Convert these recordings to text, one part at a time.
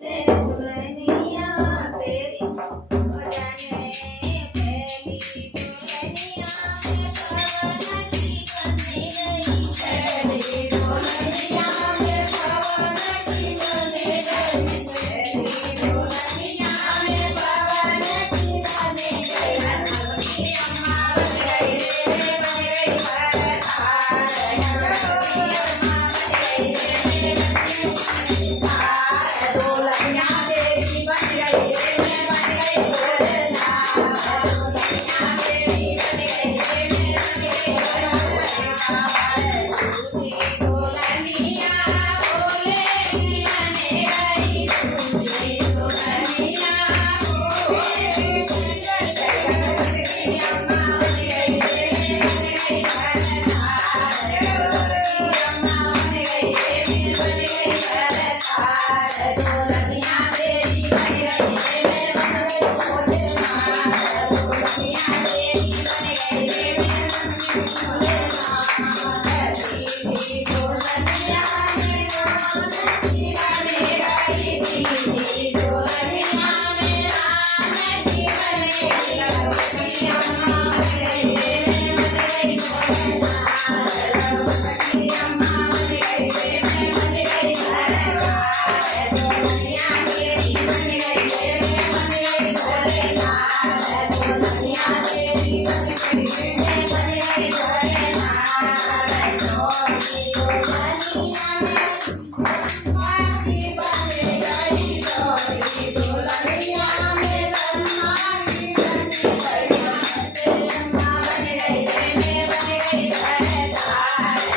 दुल्हनिया तेरी बजाने पहली दुल्हनिया में पवन की बनी गई तेरी दुल्हनिया में पवन की बनी गई तेरी दुल्हनिया में पवन की बनी गई रंगली अम्मा बन गई भरतार रंगली अम्मा बन गई दुल्हनिया तेरी बन गई मैं बन गई दुल्हनिया तेरी बन गई मैं बन गई दुल्हनिया बोले आने गई दूसरी दुल्हनिया बोले अम्मा बन गई अम्मा बन गई बन गई दुल्हनिया तेरी बन गई मैं बन गई दुल्हनिया तेरी बन गई मैं बन गई दुल्हनिया में राम की बन गई दीदी दुल्हनिया में राम की बन गई लक्ष्मी अम्मा बन गई मैं बन गई लक्ष्मी अम्मा बन गई मैं बन गई दुल्हनिया तेरी बन गई मैं बन गई दुल्हनिया तेरी बन गई मैं बन गई दुल्हनिया में माटी बन गई छोटी दुल्हनिया में ब्रह्मा की बन गई अम्मा बन गई मैं बन गई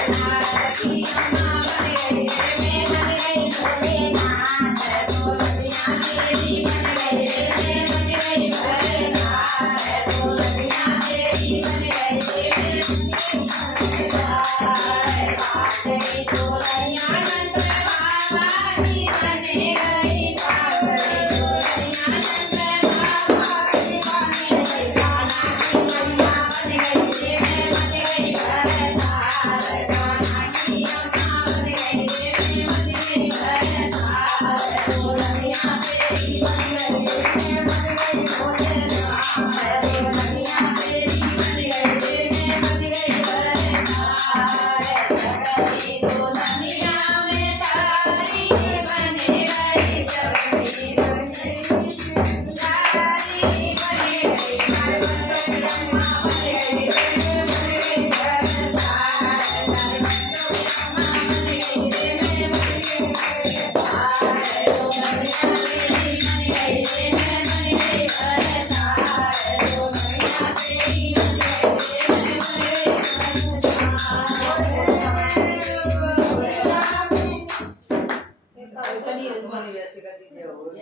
नारकी अम्मा बन गई मैं बन गई भोलेनाथ दुल्हनिया तेरी बन गई मैं बन गई भोलेनाथ दुल्हनिया तेरी बन गई मैं बन गई दुल्हनिया नंद बाबा की बन गई पागल दुल्हनिया नंद बाबा की बन गई कान्हा की अम्मा बन गई मैं बन गई भरतार कान्हा की अम्मा बन गई मैं बन गई भरतार दुल्हनिया तेरी बन गई मैं बन गई भोलेनाथ दुल्हनिया तेरी बन गई मैं बन गई भरतार जगती दुल्हनिया में तारी बन गई जगती बन गई